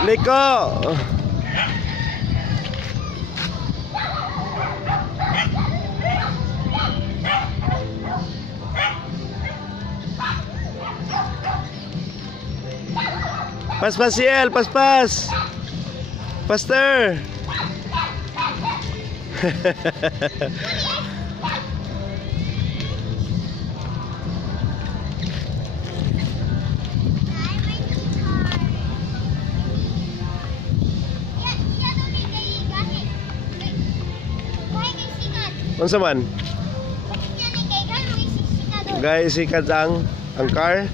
Liko. Pas-pas Ciel, pas-pas. Faster. Unsa man? Guys, sikat ang car.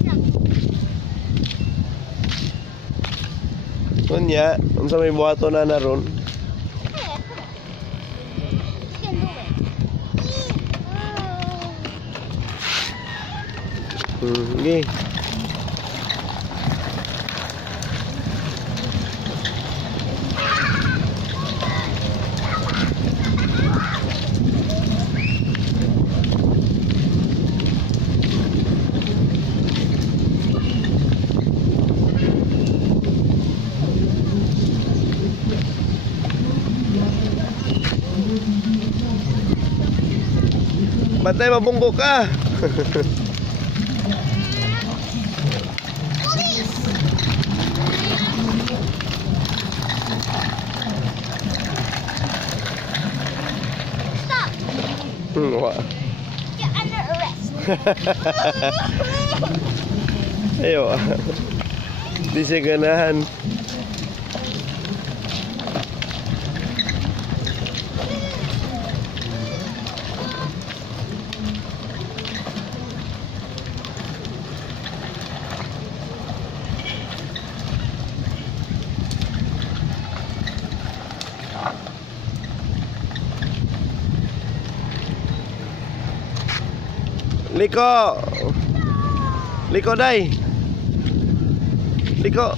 Kunya, unsa may buhaton na naron? Okay. Bantay, mabunggo ka. Stop. You're under arrest. Ayo. Di siya ganahan. Liko. Liko day. Liko.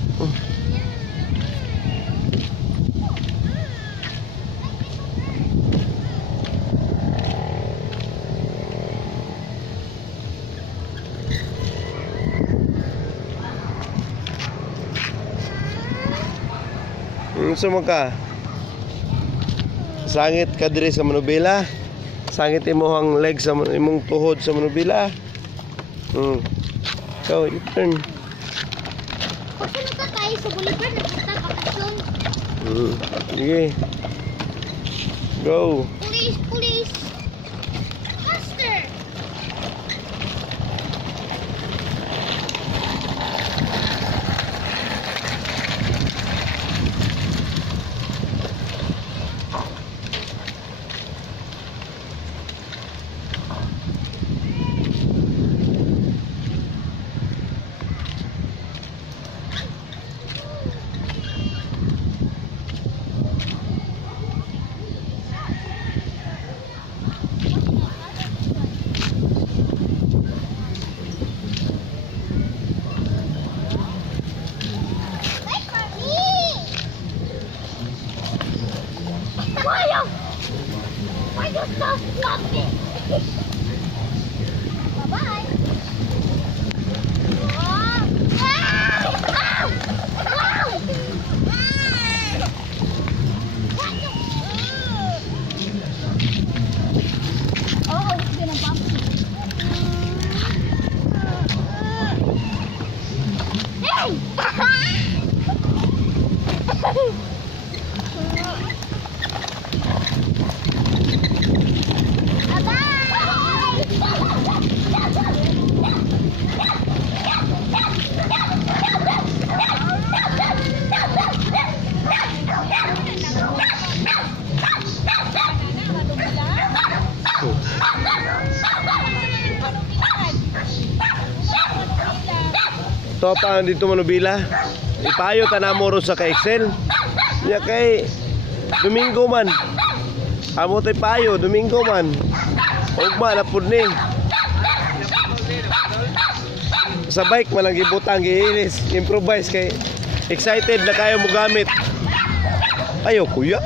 Sumo ka. Sangit ka diri sa manubela. Sangit imong leg sa imong tuhod sa manubila. Go, you turn. Pag ka tayo sa Bolivar, nagpunta bakasyon. Sige. Go. Police, police. Faster. Why you so sloppy? Bye-bye. Oh, it's been a bumpy. Hey! Topa dito manubila. Ipayo tanamoro sa ka-Excel. Nya kay Domingo man. Amo tay payo Domingo man. Ugma na pud ni. Sa bike man lang gibutang giinis, improvise kay excited na kayo mo gamit. Ayo kuya.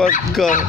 Pagka